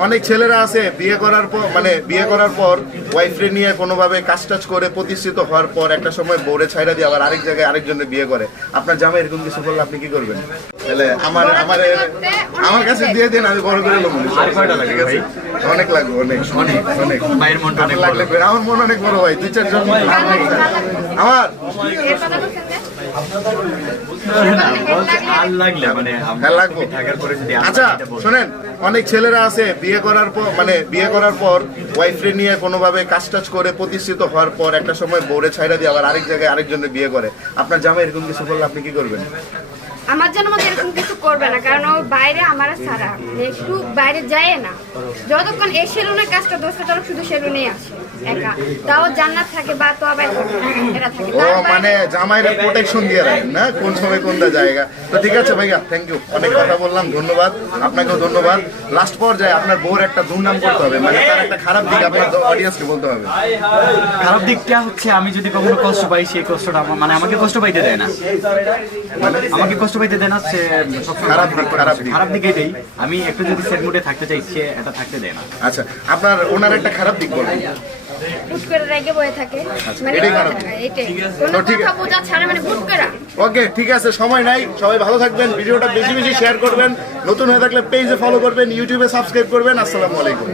অনেক ছেলেরা আছে বিয়ে করার পর মানে বিয়ে করার পর ওয়াইফরে নিয়ে কোনোভাবে কাজ টাজ করে প্রতিষ্ঠিত হওয়ার পর একটা সময় বোরে ছাইরা দিয়ে আবার আরেক জায়গায় আরেকজনের বিয়ে করে। আপনার জামাই এরকম কিছু করলে আপনি কি করবেন? তাহলে আমার আমার আমার কাছে দিয়ে দিন আমি বড় করে আছে? অনেক লাগবে অনেক অনেক। অনেক। আমার মন অনেক বড় ভাই দুই চারজন আমার। মানে হ্যাঁ, আমরা আচ্ছা শোনেন অনেক ছেলেরা আছে, বিয়ে করার পর মানে বিয়ে করার পর ওয়াইফরে নিয়ে কোনোভাবে কাজ টাজ করে প্রতিষ্ঠিত হওয়ার পর একটা সময় বোরে ছাইরা দিয়ে আবার আরেক জায়গায় আরেকজনের বিয়ে করে। আপনার জামাই এরকম কিছু করলে আপনি কি করবেন? আমার জন্য এরকম কিছু করবে না কারণ ও বাইরে আমার সারা একটু বাইরে যায় না। যতক্ষণ এই সেলুনের কাজটা দোষটা তখন শুধু সেলুনেই আসে একা। তাও জান্নাত থাকে বা তো আবার এরা থাকে। ও মানে জামাইরা প্রোটেকশন দিয়ে রাখেন না? কোন সময় কোনটা জায়গা? তো ঠিক আছে ভাইয়া থ্যাংক ইউ অনেক কথা বললাম ধন্যবাদ। আপনাকেও ধন্যবাদ। লাস্ট পর্যায়ে আপনার বউর একটা দুর্নাম করতে হবে মানে তার একটা খারাপ দিক আপনার অডিয়েন্সকে বলতে হবে। খারাপ দিকটা হচ্ছে আমি যদি কখনো কষ্ট পাই সেই কষ্টটা মানে আমাকে কষ্ট পাইতে দেয় না। আমাকে কষ্ট পাইতে দেয় না সে খারাপ দিক, খারাপ খারাপ দিক। খারাপ দিকে দেই। আমি একটু যদি সেট মুডে থাকতে চাই সে এটা থাকতে দেয় না। আচ্ছা আপনার ওনার একটা খারাপ দিক করে রেগে বয়ে থাকে। মানে এটাই কোনো কথা বোঝা ছাড়া মানে করে। ওকে ঠিক আছে সময় নাই। সবাই ভালো থাকবেন ভিডিওটা বেশি বেশি শেয়ার করবেন। নতুন হয়ে থাকলে পেজে ফলো করবেন ইউটিউবে সাবস্ক্রাইব করবেন। আসসালামু আলাইকুম।